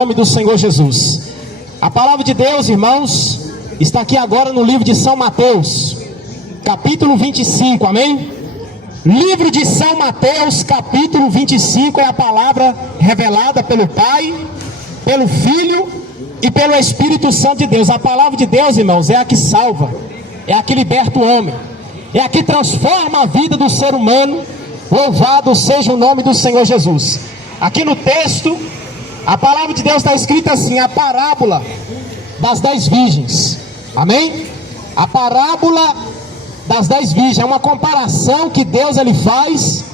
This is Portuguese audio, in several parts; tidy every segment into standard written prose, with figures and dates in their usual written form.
Nome do Senhor Jesus. A palavra de Deus, irmãos, está aqui agora no livro de São Mateus, capítulo 25, amém? Livro de São Mateus, capítulo 25, é a palavra revelada pelo Pai, pelo Filho e pelo Espírito Santo de Deus. A palavra de Deus, irmãos, é a que salva, é a que liberta o homem, é a que transforma a vida do ser humano. Louvado seja o nome do Senhor Jesus. Aqui no texto, a palavra de Deus está escrita assim: a parábola das 10 virgens, amém? A parábola das 10 virgens é uma comparação que Deus ele faz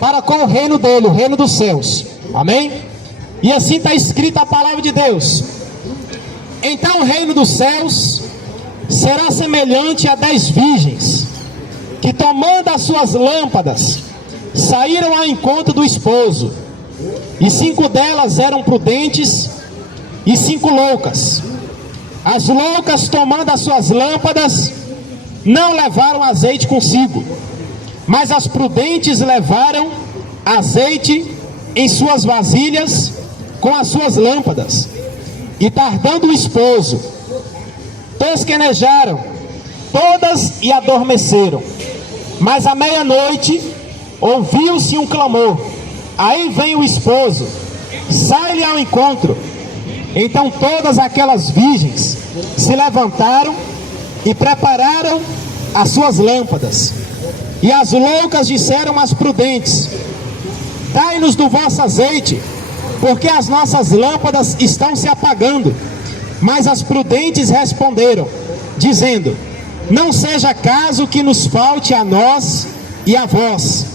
para com o reino dele, o reino dos céus, amém? E assim está escrita a palavra de Deus: então o reino dos céus será semelhante a 10 virgens, que tomando as suas lâmpadas, saíram ao encontro do esposo. E 5 delas eram prudentes e 5 loucas. As loucas, tomando as suas lâmpadas, não levaram azeite consigo, mas as prudentes levaram azeite em suas vasilhas com as suas lâmpadas. E tardando o esposo, pesquenejaram todas e adormeceram. Mas à meia-noite ouviu-se um clamor: aí vem o esposo, sai-lhe ao encontro. Então todas aquelas virgens se levantaram e prepararam as suas lâmpadas. E as loucas disseram às prudentes: dai-nos do vosso azeite, porque as nossas lâmpadas estão se apagando. Mas as prudentes responderam, dizendo: não seja caso que nos falte a nós e a vós.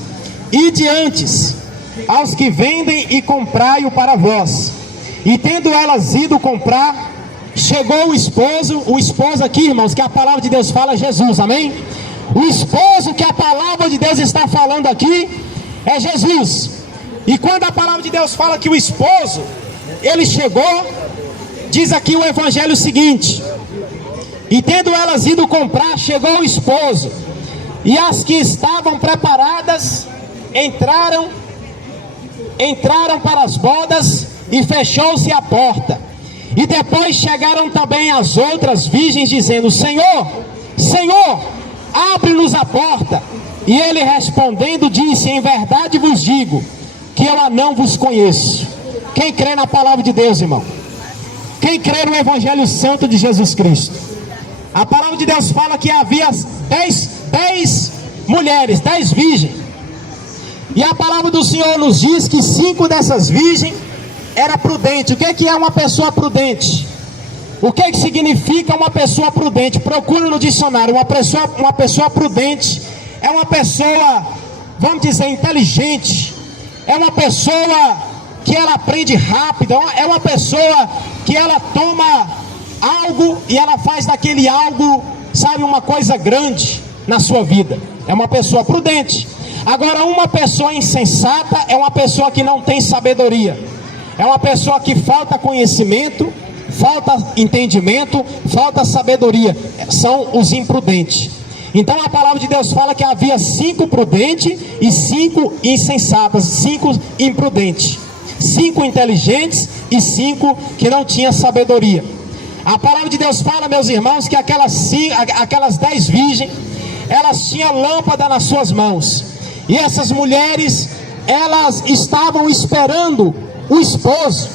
Ide antes aos que vendem e comprai-o para vós. E tendo elas ido comprar, chegou o esposo aqui, irmãos, que a palavra de Deus fala é Jesus, amém? O esposo que a palavra de Deus está falando aqui é Jesus. E quando a palavra de Deus fala que o esposo, ele chegou, diz aqui o evangelho seguinte: e tendo elas ido comprar, chegou o esposo, e as que estavam preparadas entraram para as bodas, e fechou-se a porta. E depois chegaram também as outras virgens, dizendo: Senhor, Senhor, abre-nos a porta. E ele respondendo disse: em verdade vos digo que eu não vos conheço. Quem crê na palavra de Deus, irmão? Quem crê no Evangelho Santo de Jesus Cristo? A palavra de Deus fala que havia 10 mulheres, 10 virgens. E a palavra do Senhor nos diz que 5 dessas virgens eram prudentes. O que é uma pessoa prudente? O que significa uma pessoa prudente? Procure no dicionário. Uma pessoa prudente é uma pessoa, vamos dizer, inteligente. É uma pessoa que ela aprende rápido. É uma pessoa que ela toma algo e ela faz daquele algo, sabe, uma coisa grande na sua vida. É uma pessoa prudente. Agora, uma pessoa insensata é uma pessoa que não tem sabedoria. É uma pessoa que falta conhecimento, falta entendimento, falta sabedoria. São os imprudentes. Então a palavra de Deus fala que havia 5 prudentes e 5 insensatas, 5 imprudentes, 5 inteligentes e 5 que não tinham sabedoria. A palavra de Deus fala, meus irmãos, que aquelas 10 virgens, elas tinham lâmpada nas suas mãos. E essas mulheres, elas estavam esperando o esposo,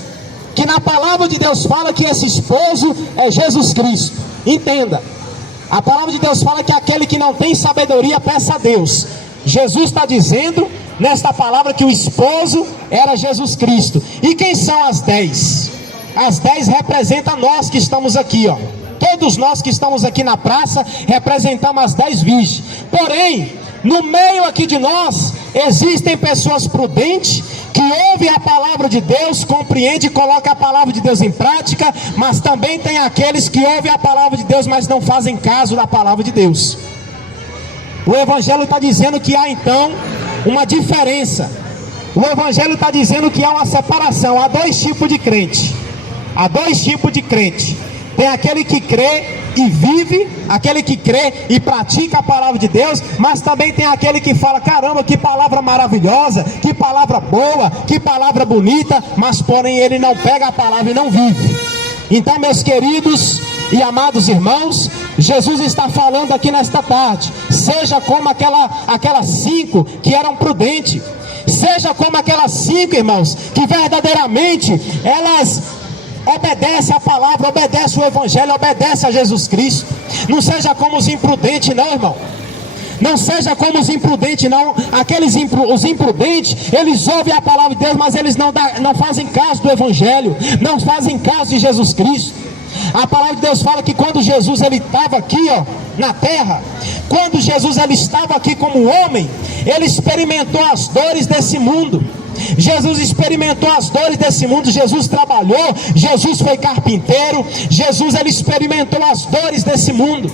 que na palavra de Deus fala que esse esposo é Jesus Cristo. Entenda, a palavra de Deus fala que aquele que não tem sabedoria, peça a Deus. Jesus está dizendo nesta palavra que o esposo era Jesus Cristo. E quem são as 10? As 10 representam nós que estamos aqui, ó. Todos nós que estamos aqui na praça representamos as 10 virgens. Porém, no meio aqui de nós existem pessoas prudentes que ouvem a palavra de Deus, compreendem e colocam a palavra de Deus em prática. Mas também tem aqueles que ouvem a palavra de Deus, mas não fazem caso da palavra de Deus. O Evangelho está dizendo que há então uma diferença. O Evangelho está dizendo que há uma separação. Há 2 tipos de crente. Há 2 tipos de crente. Tem aquele que crê e vive, aquele que crê e pratica a palavra de Deus, mas também tem aquele que fala: caramba, que palavra maravilhosa, que palavra boa, que palavra bonita, mas porém ele não pega a palavra e não vive. Então, meus queridos e amados irmãos, Jesus está falando aqui nesta tarde: seja como aquelas 5 que eram prudentes, seja como aquelas 5, irmãos, que verdadeiramente elas obedecem a palavra, obedecem o evangelho, obedecem a Jesus Cristo. Não seja como os imprudentes, não, irmão. Não seja como os imprudentes, não. Os imprudentes, eles ouvem a palavra de Deus, mas eles não fazem caso do evangelho, não fazem caso de Jesus Cristo. A palavra de Deus fala que quando Jesus ele estava aqui, na terra, quando Jesus ele estava aqui como homem, ele experimentou as dores desse mundo. Jesus experimentou as dores desse mundo. Jesus trabalhou, Jesus foi carpinteiro, Jesus ele experimentou as dores desse mundo.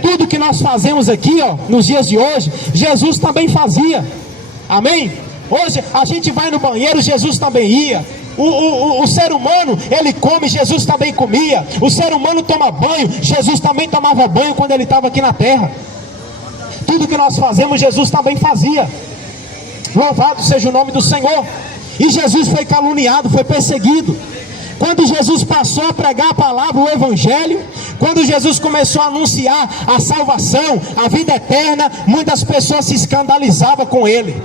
Tudo que nós fazemos aqui, nos dias de hoje, Jesus também fazia. Amém? Hoje a gente vai no banheiro, Jesus também ia. O ser humano, ele come, Jesus também comia. O ser humano toma banho, Jesus também tomava banho quando ele estava aqui na terra. Tudo que nós fazemos, Jesus também fazia. Louvado seja o nome do Senhor. E Jesus foi caluniado, foi perseguido. Quando Jesus passou a pregar a palavra, o evangelho, quando Jesus começou a anunciar a salvação, a vida eterna, muitas pessoas se escandalizavam com ele.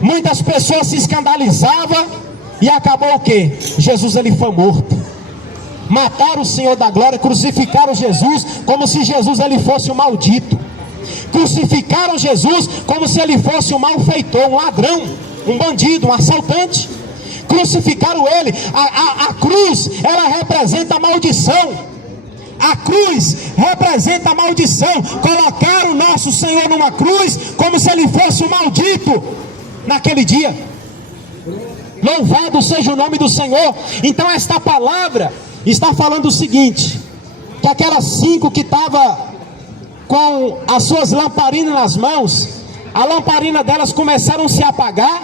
Muitas pessoas se escandalizavam. E acabou o que? Jesus ele foi morto. Mataram o Senhor da glória, crucificaram Jesus como se Jesus ele fosse um maldito. Crucificaram Jesus como se ele fosse um malfeitor, um ladrão, um bandido, um assaltante. Crucificaram ele. A cruz, ela representa a maldição. A cruz representa a maldição. Colocaram o nosso Senhor numa cruz como se ele fosse um maldito naquele dia. Louvado seja o nome do Senhor. Então esta palavra está falando o seguinte: que aquelas 5 que estavam com as suas lamparinas nas mãos, a lamparina delas começaram a se apagar,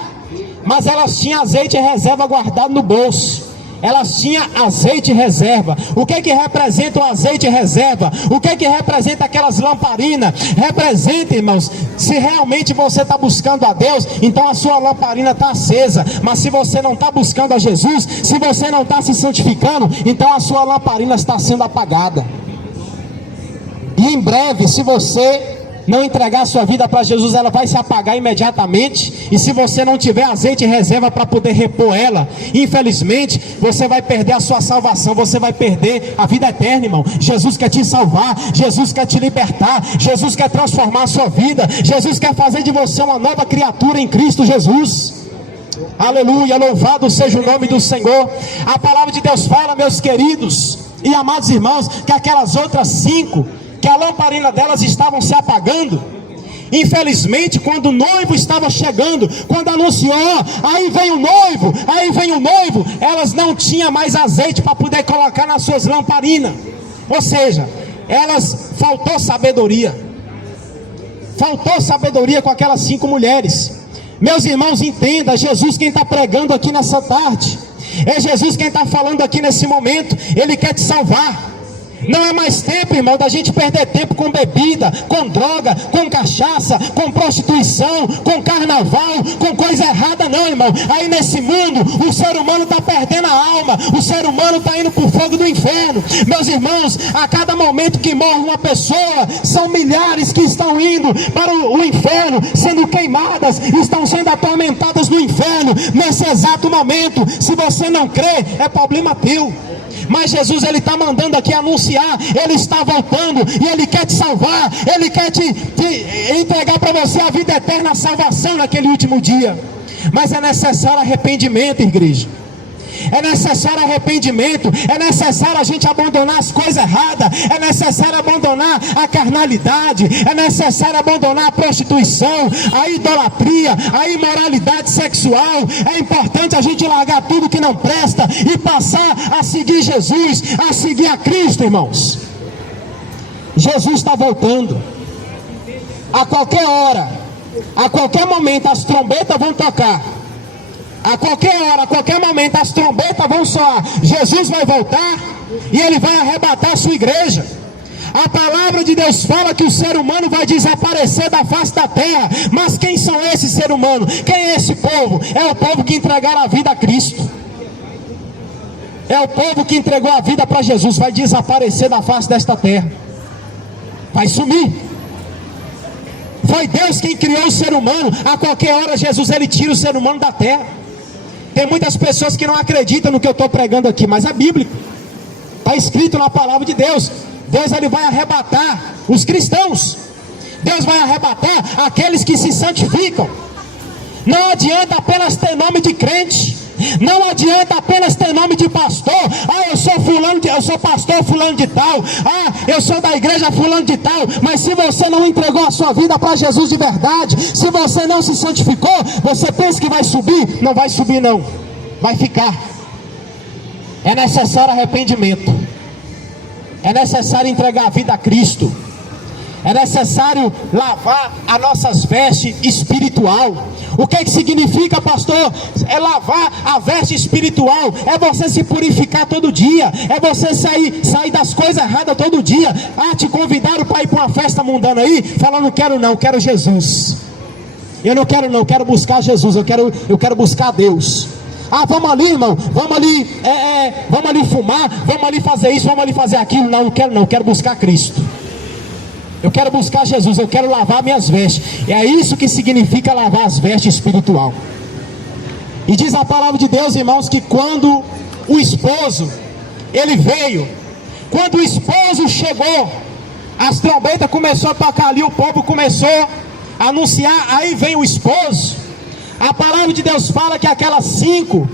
mas elas tinham azeite reserva guardado no bolso. Elas tinham azeite reserva. O que representa o azeite reserva? O que representa aquelas lamparinas? Representa, irmãos, se realmente você está buscando a Deus, então a sua lamparina está acesa. Mas se você não está buscando a Jesus, se você não está se santificando, então a sua lamparina está sendo apagada. E em breve, se você não entregar a sua vida para Jesus, ela vai se apagar imediatamente. E se você não tiver azeite em reserva para poder repor ela, infelizmente você vai perder a sua salvação, você vai perder a vida eterna, irmão. Jesus quer te salvar, Jesus quer te libertar, Jesus quer transformar a sua vida, Jesus quer fazer de você uma nova criatura em Cristo Jesus. Aleluia, louvado seja o nome do Senhor. A palavra de Deus fala, meus queridos e amados irmãos, que aquelas outras 5, que a lamparina delas estavam se apagando, infelizmente, quando o noivo estava chegando, quando anunciou, aí vem o noivo, elas não tinham mais azeite para poder colocar nas suas lamparinas. Ou seja, faltou sabedoria com aquelas 5 mulheres. Meus irmãos, entenda, Jesus quem está pregando aqui nessa tarde, é Jesus quem está falando aqui nesse momento. Ele quer te salvar. Não é mais tempo, irmão, da gente perder tempo com bebida, com droga, com cachaça, com prostituição, com carnaval, com coisa errada, não, irmão. Aí nesse mundo, o ser humano está perdendo a alma, o ser humano está indo para o fogo do inferno. Meus irmãos, a cada momento que morre uma pessoa, são milhares que estão indo para o inferno, sendo queimadas, estão sendo atormentadas no inferno, nesse exato momento. Se você não crê, é problema teu. Mas Jesus ele está mandando aqui anunciar, ele está voltando e ele quer te salvar, ele quer te entregar para você a vida eterna, a salvação naquele último dia. Mas é necessário arrependimento, igreja. É necessário arrependimento, é necessário a gente abandonar as coisas erradas, é necessário abandonar a carnalidade, é necessário abandonar a prostituição, a idolatria, a imoralidade sexual. É importante a gente largar tudo que não presta e passar a seguir Jesus, a seguir a Cristo, irmãos. Jesus está voltando. A qualquer hora, a qualquer momento as trombetas vão tocar. A qualquer hora, a qualquer momento as trombetas vão soar. Jesus vai voltar e ele vai arrebatar a sua igreja. A palavra de Deus fala que o ser humano vai desaparecer da face da terra. Mas quem são esses seres humanos? Quem é esse povo? É o povo que entregaram a vida a Cristo. É o povo que entregou a vida para Jesus. Vai desaparecer da face desta terra. Vai sumir. Foi Deus quem criou o ser humano. A qualquer hora Jesus ele tira o ser humano da terra. Tem muitas pessoas que não acreditam no que eu estou pregando aqui, mas é bíblico. Está escrito na palavra de Deus. Deus ele vai arrebatar os cristãos. Deus vai arrebatar aqueles que se santificam. Não adianta apenas ter nome de crente. Não adianta apenas ter nome de pastor. Ah, eu sou fulano, eu sou pastor fulano de tal. Ah, eu sou da igreja fulano de tal. Mas se você não entregou a sua vida para Jesus de verdade, se você não se santificou, você pensa que vai subir? Não vai subir não, vai ficar. É necessário arrependimento. É necessário entregar a vida a Cristo. É necessário lavar as nossas vestes espiritual. O que significa, pastor? É lavar a veste espiritual. É você se purificar todo dia. É você sair das coisas erradas todo dia. Ah, te convidaram para ir para uma festa mundana aí, falando quero Jesus. Eu não quero não, quero buscar Jesus. Eu quero buscar Deus. Ah, vamos ali, irmão, vamos ali fumar, vamos ali fazer isso, vamos ali fazer aquilo. Não quero não, quero buscar Cristo. Eu quero buscar Jesus, eu quero lavar minhas vestes. E é isso que significa lavar as vestes espiritual. E diz a palavra de Deus, irmãos, que quando o esposo, ele veio, quando o esposo chegou, as trombetas começaram a tocar ali, o povo começou a anunciar, aí vem o esposo. A palavra de Deus fala que aquelas 5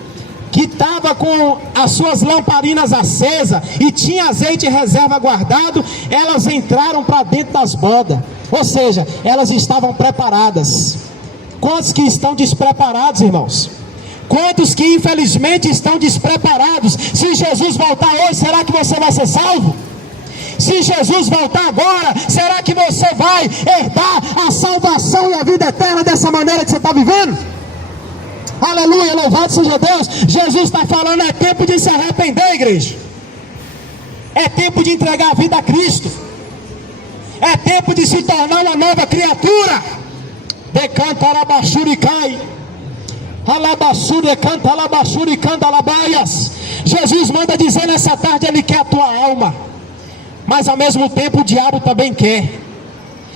que estava com as suas lamparinas acesas e tinha azeite em reserva guardado, elas entraram para dentro das bodas. Ou seja, elas estavam preparadas. Quantos que estão despreparados, irmãos? Quantos que infelizmente estão despreparados? Se Jesus voltar hoje, será que você vai ser salvo? Se Jesus voltar agora, será que você vai herdar a salvação e a vida eterna dessa maneira que você está vivendo? Aleluia, louvado seja Deus. Jesus está falando, é tempo de se arrepender, igreja. É tempo de entregar a vida a Cristo. É tempo de se tornar uma nova criatura. Decanta alabaxuri cai. Alabaxuri canta, alabaxuri canta, alabaias. Jesus manda dizer nessa tarde, Ele quer a tua alma. Mas ao mesmo tempo o diabo também quer.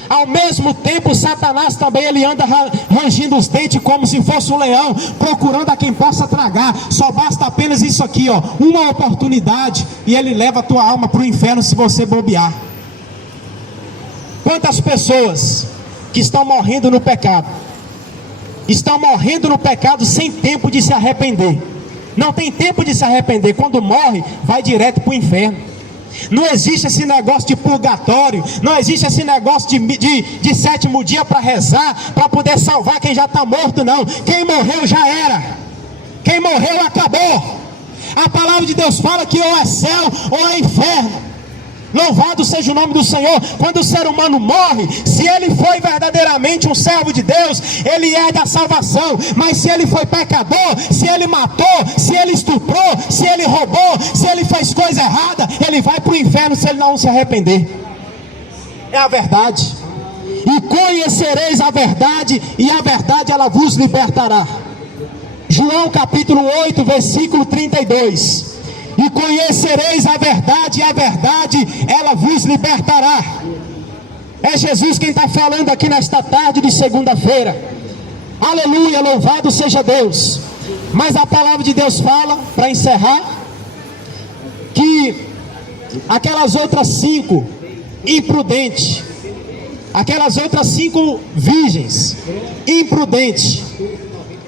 Ao mesmo tempo Satanás também ele anda rangindo os dentes como se fosse um leão, procurando a quem possa tragar. Só basta apenas isso aqui, ó, uma oportunidade, e ele leva a tua alma para o inferno se você bobear. Quantas pessoas que estão morrendo no pecado, estão morrendo no pecado sem tempo de se arrepender. Não tem tempo de se arrepender. Quando morre, vai direto para o inferno. Não existe esse negócio de purgatório. Não existe esse negócio de 7º dia para rezar, para poder salvar quem já está morto, não. Quem morreu já era. Quem morreu acabou. A palavra de Deus fala que ou é céu ou é inferno. Louvado seja o nome do Senhor. Quando o ser humano morre, se ele foi verdadeiramente um servo de Deus, ele herda a salvação. Mas se ele foi pecador, se ele matou, se ele estuprou, se ele roubou, se ele fez coisa errada, ele vai para o inferno se ele não se arrepender. É a verdade. E conhecereis a verdade, e a verdade ela vos libertará. João capítulo 8, versículo 32. E conhecereis a verdade, e a verdade ela vos libertará. É Jesus quem está falando aqui nesta tarde de segunda-feira. Aleluia, louvado seja Deus. Mas a palavra de Deus fala, para encerrar, que aquelas outras 5 imprudentes, aquelas outras 5 virgens imprudentes,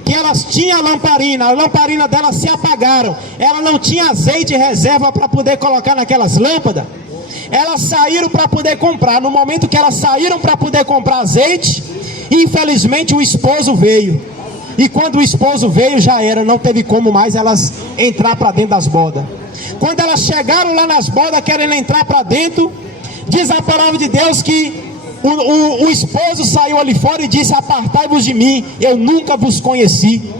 que elas tinham a lamparina delas se apagaram, ela não tinha azeite em reserva para poder colocar naquelas lâmpadas. Elas saíram para poder comprar. No momento que elas saíram para poder comprar azeite, infelizmente o esposo veio. E quando o esposo veio, já era, não teve como mais elas entrar para dentro das bodas. Quando elas chegaram lá nas bodas, querendo entrar para dentro, diz a palavra de Deus que o esposo saiu ali fora e disse: apartai-vos de mim, eu nunca vos conheci.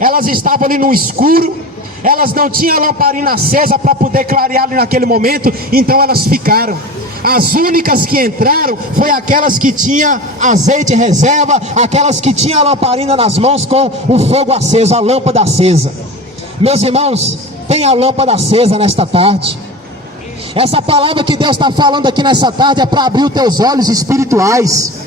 Elas estavam ali no escuro, elas não tinham a lamparina acesa para poder clarear ali naquele momento, então elas ficaram. As únicas que entraram foi aquelas que tinham azeite em reserva, aquelas que tinham a lamparina nas mãos com o fogo aceso, a lâmpada acesa. Meus irmãos, tem a lâmpada acesa nesta tarde. Essa palavra que Deus está falando aqui nessa tarde é para abrir os teus olhos espirituais.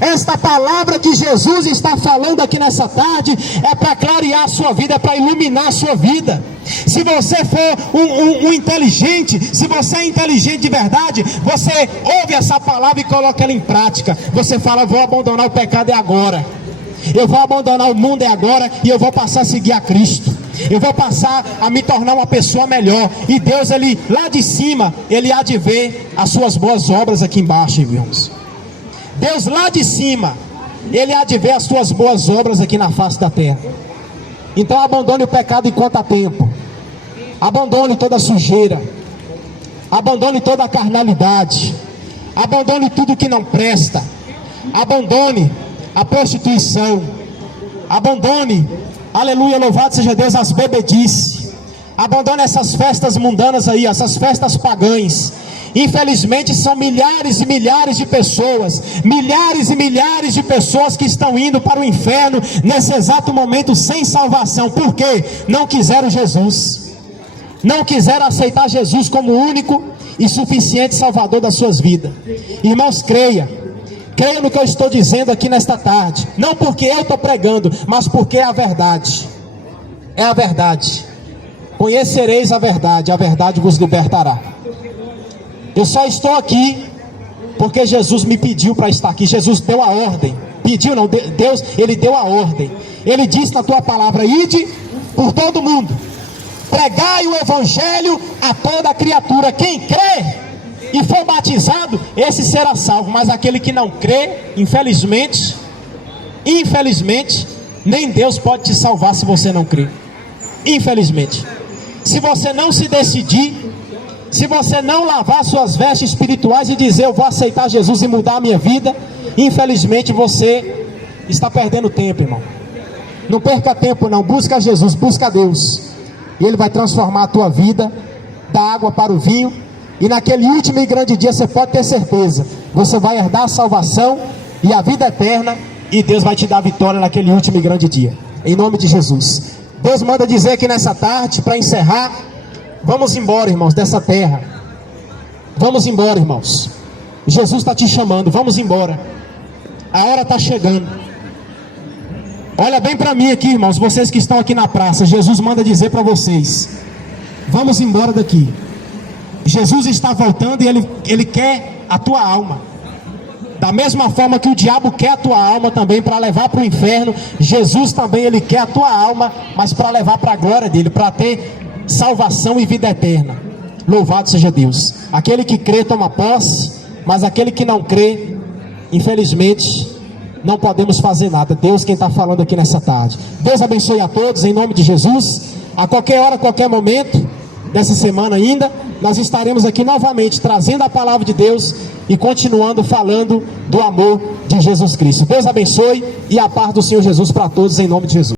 Esta palavra que Jesus está falando aqui nessa tarde é para clarear a sua vida, é para iluminar a sua vida. Se você for um inteligente, se você é inteligente de verdade, você ouve essa palavra e coloca ela em prática. Você fala: vou abandonar o pecado é agora, eu vou abandonar o mundo é agora, e eu vou passar a seguir a Cristo, eu vou passar a me tornar uma pessoa melhor. E Deus, Ele lá de cima, Ele há de ver as suas boas obras aqui embaixo, irmãos. Deus lá de cima, Ele há de ver as suas boas obras aqui na face da terra. Então abandone o pecado enquanto há tempo. Abandone toda a sujeira. Abandone toda a carnalidade. Abandone tudo que não presta. Abandone a prostituição. Abandone, aleluia, louvado seja Deus, as bebedices. Abandone essas festas mundanas aí, essas festas pagãs. Infelizmente são milhares e milhares de pessoas, milhares e milhares de pessoas que estão indo para o inferno nesse exato momento sem salvação. Por quê? Não quiseram Jesus, não quiseram aceitar Jesus como o único e suficiente Salvador das suas vidas. Irmãos, creia no que eu estou dizendo aqui nesta tarde, não porque eu estou pregando, mas porque é a verdade. É a verdade. Conhecereis a verdade vos libertará. Eu só estou aqui porque Jesus me pediu para estar aqui. Jesus deu a ordem. Pediu não, Deus, Ele deu a ordem. Ele disse na tua palavra: ide por todo mundo, pregai o evangelho a toda criatura. Quem crê e for batizado, esse será salvo. Mas aquele que não crê, infelizmente, nem Deus pode te salvar se você não crer. Infelizmente, se você não se decidir, se você não lavar suas vestes espirituais e dizer: eu vou aceitar Jesus e mudar a minha vida, infelizmente você está perdendo tempo, irmão. Não perca tempo não, busca Jesus, busca Deus, e Ele vai transformar a tua vida da água para o vinho. E naquele último e grande dia, você pode ter certeza, você vai herdar a salvação e a vida eterna, e Deus vai te dar a vitória naquele último e grande dia, em nome de Jesus. Deus manda dizer aqui nessa tarde, para encerrar: vamos embora, irmãos, dessa terra. Vamos embora, irmãos. Jesus está te chamando, vamos embora. A hora está chegando. Olha bem para mim aqui, irmãos, vocês que estão aqui na praça. Jesus manda dizer para vocês: vamos embora daqui. Jesus está voltando e Ele quer a tua alma. Da mesma forma que o diabo quer a tua alma também para levar para o inferno, Jesus também, Ele quer a tua alma, mas para levar para a glória dEle, para ter salvação e vida eterna. Louvado seja Deus. Aquele que crê toma posse, mas aquele que não crê, infelizmente, não podemos fazer nada. Deus quem está falando aqui nessa tarde. Deus abençoe a todos em nome de Jesus. A qualquer hora, a qualquer momento dessa semana ainda, nós estaremos aqui novamente trazendo a palavra de Deus e continuando falando do amor de Jesus Cristo. Deus abençoe e a paz do Senhor Jesus para todos em nome de Jesus.